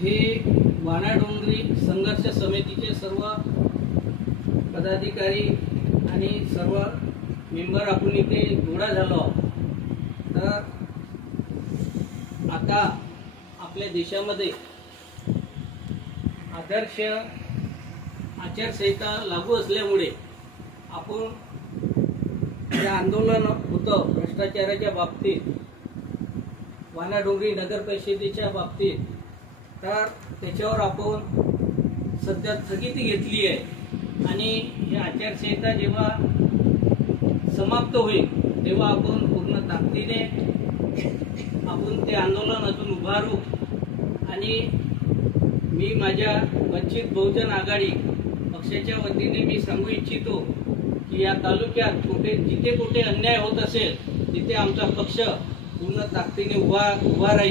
हे वानाडोंगरी संघर्ष समितीचे सर्व पदाधिकारी आणि सर्व मेंबर आपण इथे गोळा झालो. तर आता आपल्या देशामध्ये आदर्श आचारसंहिता लागू असल्यामुळे आपण जे आंदोलन होतं भ्रष्टाचाराच्या बाबतीत, वानाडोंगरी नगर परिषदेच्या बाबतीत, तर त्याच्यावर आपण सध्या स्थगिती घेतली आहे. आणि ही आचारसंहिता जेव्हा समाप्त होईल तेव्हा आपण पूर्ण ताकदीने आपण ते आंदोलन अजून उभारू. आणि मी माझ्या वंचित बहुजन आघाडी पक्षाच्या वतीने मी सांगू इच्छितो की या तालुक्यात जिथे कुठे अन्याय होत असेल तिथे आमचा पक्ष पूर्ण ताकदीने उभा राहील.